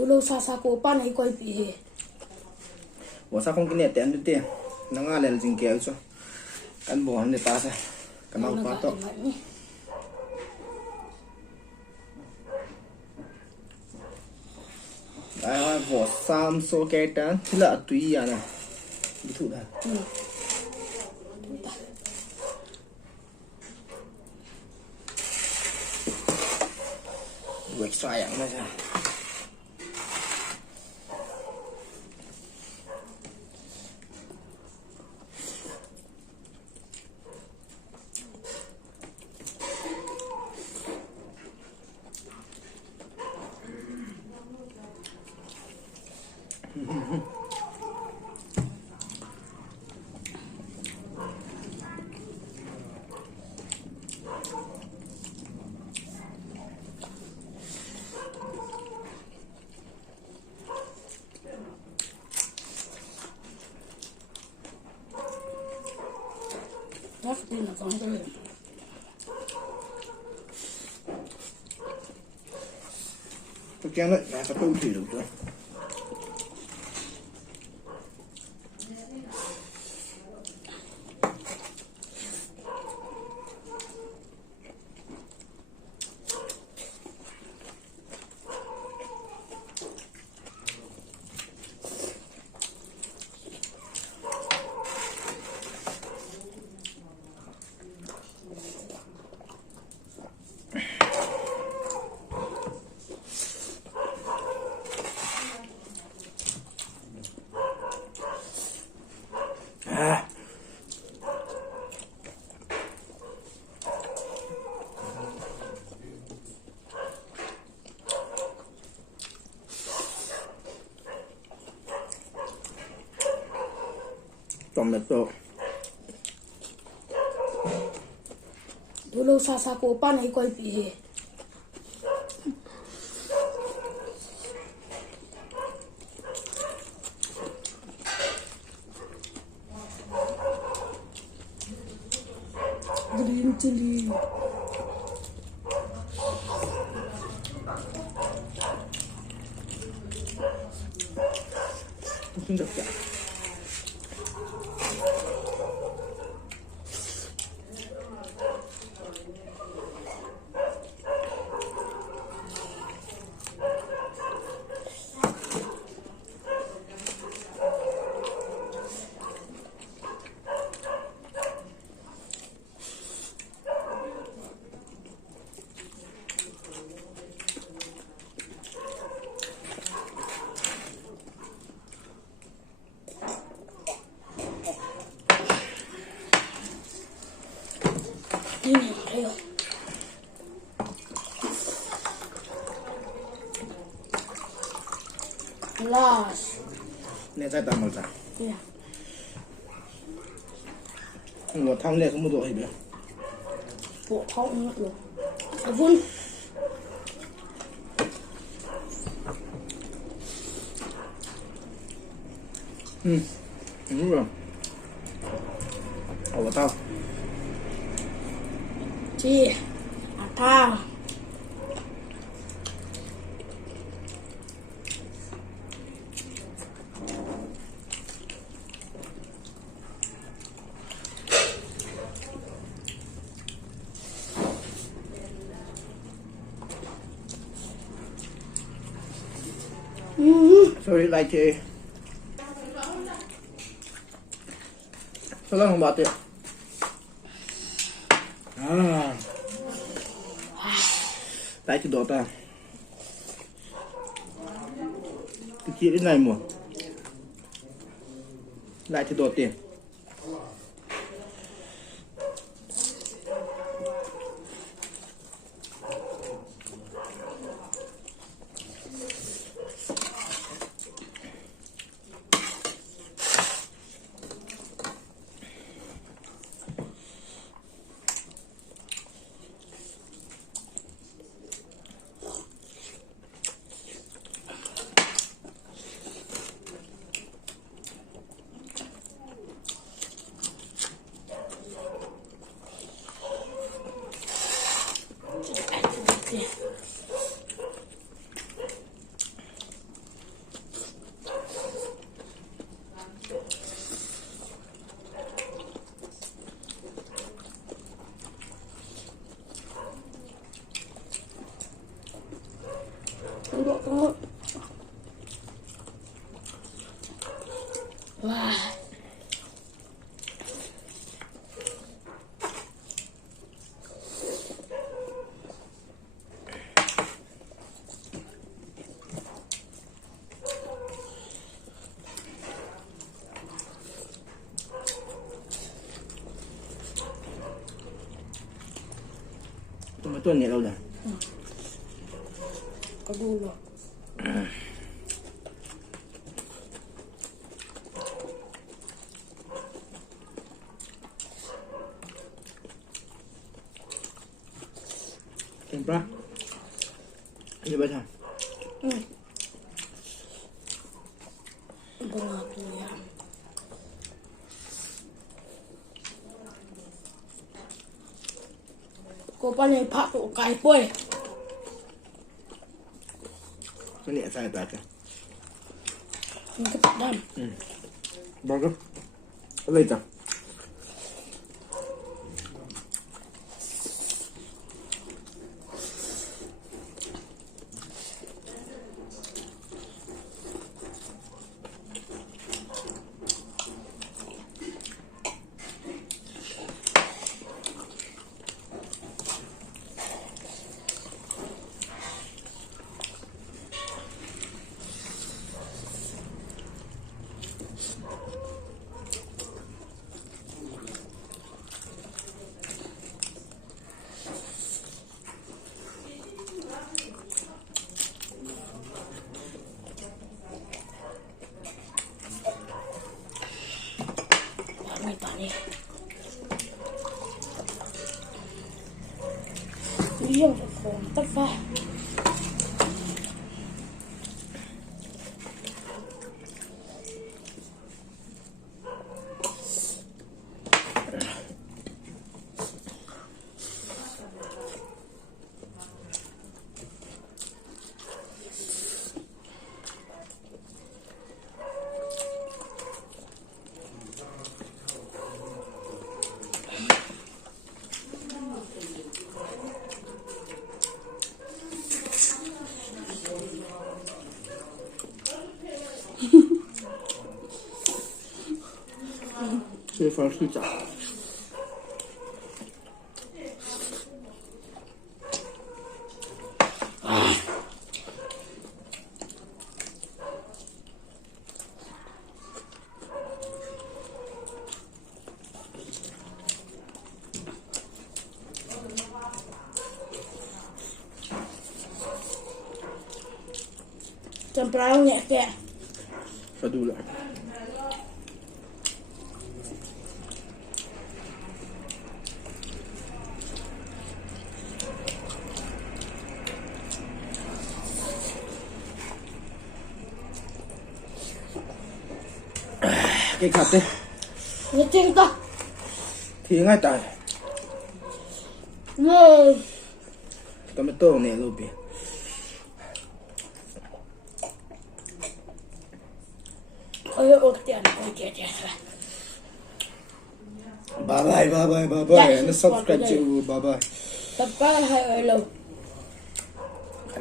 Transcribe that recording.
Dulu sasa ko pa na ikoy pi. Wasa không cái nét tiền được tiền nó ngã lên dính kéo cho ăn bỏ để ta ra cái nào quá to đây vỏ sam số cái trán thì là tùy à này bị thụ này quẹt xoay ăn này ra Chắc tin là con tôi. tôi kéo lại là có tôi thủy được chưa tomato Dulu sasa ko pa na ikoy pi. Green chili. không được cả Ini ayo. Last. nè ra tầm một ra Ya. ngồi thăm lên không một độ gì nữa Bộ không nữa rồi. Vun. đúng rồi ổ tao Chi. Ata. sorry lại chị sao lắm không bảo tiền à tại cái đó ta cái kia đến này mùa lại cái đó tiền Ito nilaw lang. Kadulo. Siyempre. Hindi ba siya? Iba nga ito yan. Kung pa na ipato kay po eh. Ini asal berapa? Ang kapatdan. Bagus. Apa itu? Tani. Iya, kontak pa. Saya harus lucu. Temprano niya kaya. Fadula. Cái cặp đi. Nghe tiếng ta. Thì ngay tại. Wow. Tomato này luôn bị. Ôi ôi tiền ôi tiền tiền. Bye bye bye bye bye bye. And subscribe to bye bye. Bye bye hai ơi lâu.